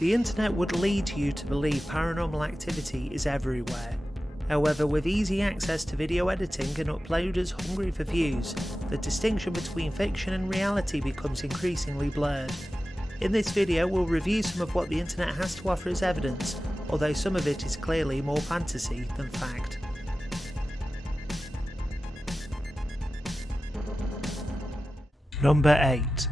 The internet would lead you to believe paranormal activity is everywhere. However, with easy access to video editing and uploaders hungry for views, the distinction between fiction and reality becomes increasingly blurred. In this video, we'll review some of what the internet has to offer as evidence, although some of it is clearly more fantasy than fact. Number 8.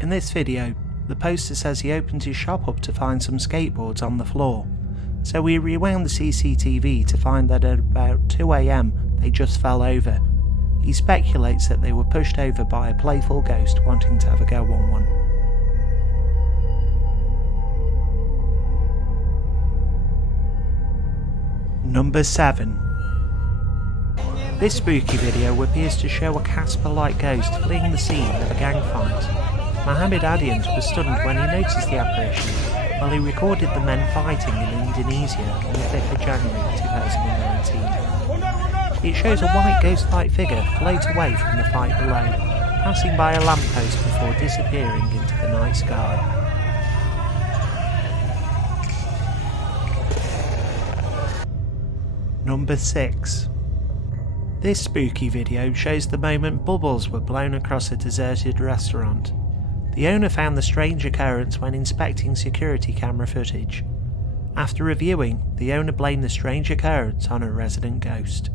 In this video, the poster says he opened his shop up to find some skateboards on the floor, so we rewound the CCTV to find that at about 2 AM they just fell over. He speculates that they were pushed over by a playful ghost wanting to have a go on one. Number 7. This spooky video appears to show a Casper-like ghost fleeing the scene of a gang fight. Mohammed Adiant was stunned when he noticed the apparition while he recorded the men fighting in Indonesia on the 5th of January 2019. It shows a white ghost-like figure float away from the fight below, passing by a lamppost before disappearing into the night sky. Number 6. This spooky video shows the moment bubbles were blown across a deserted restaurant. The owner found the strange occurrence when inspecting security camera footage. After reviewing, the owner blamed the strange occurrence on a resident ghost.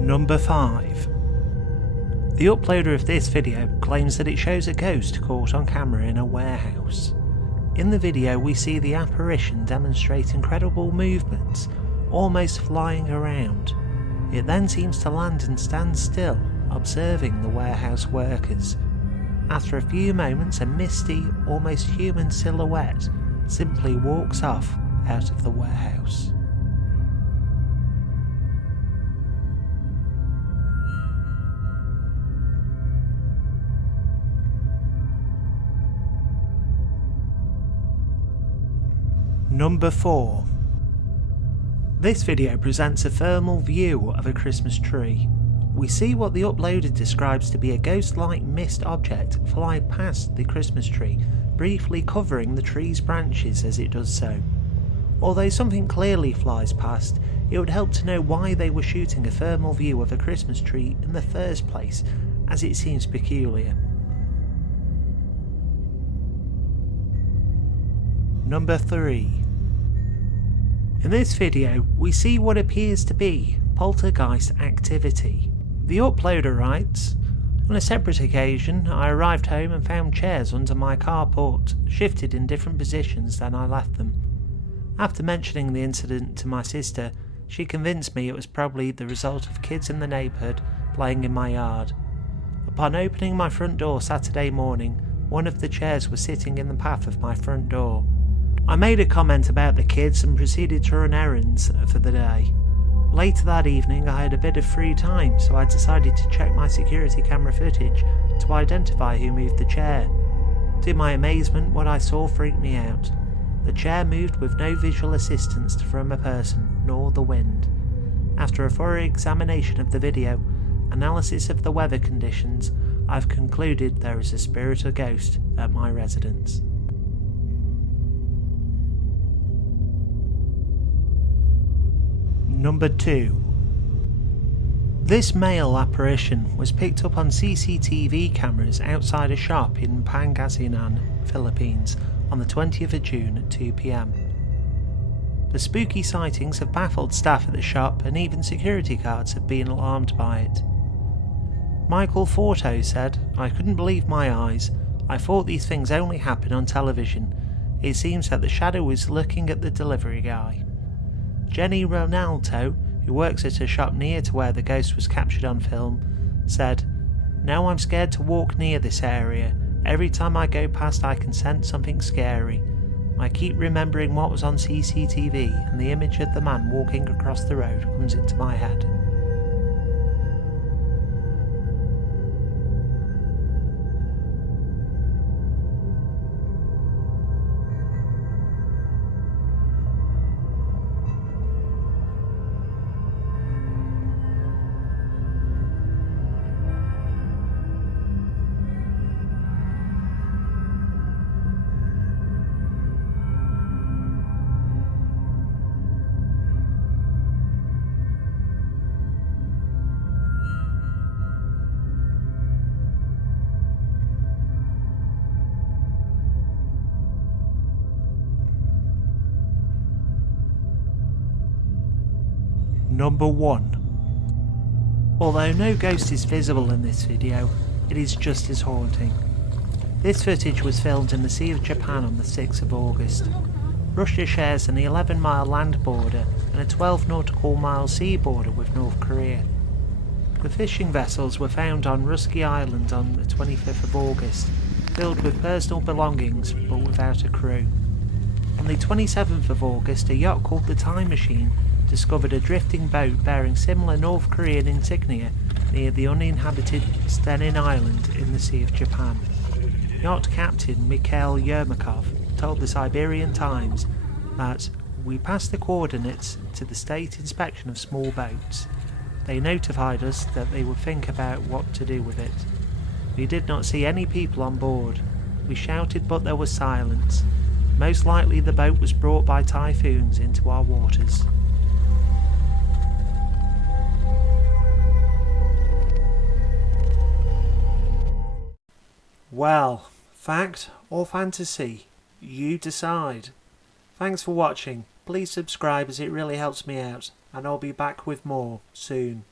Number 5. The uploader of this video claims that it shows a ghost caught on camera in a warehouse. In the video we see the apparition demonstrate incredible movements, almost flying around. It then seems to land and stand still, observing the warehouse workers. After a few moments, a misty, almost human silhouette simply walks off out of the warehouse. Number 4. This video presents a thermal view of a Christmas tree. We see what the uploader describes to be a ghost-like mist object fly past the Christmas tree, briefly covering the tree's branches as it does so. Although something clearly flies past, it would help to know why they were shooting a thermal view of a Christmas tree in the first place, as it seems peculiar. Number 3. In this video, we see what appears to be poltergeist activity. The uploader writes, "On a separate occasion, I arrived home and found chairs under my carport, shifted in different positions than I left them. After mentioning the incident to my sister, she convinced me it was probably the result of kids in the neighbourhood playing in my yard. Upon opening my front door Saturday morning, one of the chairs was sitting in the path of my front door. I made a comment about the kids and proceeded to run errands for the day. Later that evening I had a bit of free time, so I decided to check my security camera footage to identify who moved the chair. To my amazement, what I saw freaked me out. The chair moved with no visual assistance from a person, nor the wind. After a thorough examination of the video, analysis of the weather conditions, I've concluded there is a spirit or ghost at my residence." Number 2. This male apparition was picked up on CCTV cameras outside a shop in Pangasinan, Philippines on the 20th of June at 2 PM. The spooky sightings have baffled staff at the shop and even security guards have been alarmed by it. Michael Forto said, "I couldn't believe my eyes. I thought these things only happen on television. It seems that the shadow was looking at the delivery guy." Jenny Ronaldo, who works at a shop near to where the ghost was captured on film, said, "Now I'm scared to walk near this area. Every time I go past I can sense something scary. I keep remembering what was on CCTV and the image of the man walking across the road comes into my head." Number 1. Although no ghost is visible in this video, it is just as haunting. This footage was filmed in the Sea of Japan on the 6th of August. Russia shares an 11-mile land border and a 12 nautical mile sea border with North Korea. The fishing vessels were found on Rusky Island on the 25th of August, filled with personal belongings but without a crew. On the 27th of August, a yacht called the Time Machine discovered a drifting boat bearing similar North Korean insignia near the uninhabited Stenin Island in the Sea of Japan. Yacht captain Mikhail Yermakov told the Siberian Times that "We passed the coordinates to the State Inspection of Small Boats. They notified us that they would think about what to do with it. We did not see any people on board. We shouted but there was silence. Most likely the boat was brought by typhoons into our waters." Well, fact or fantasy? You decide. Thanks for watching. Please subscribe as it really helps me out, and I'll be back with more soon.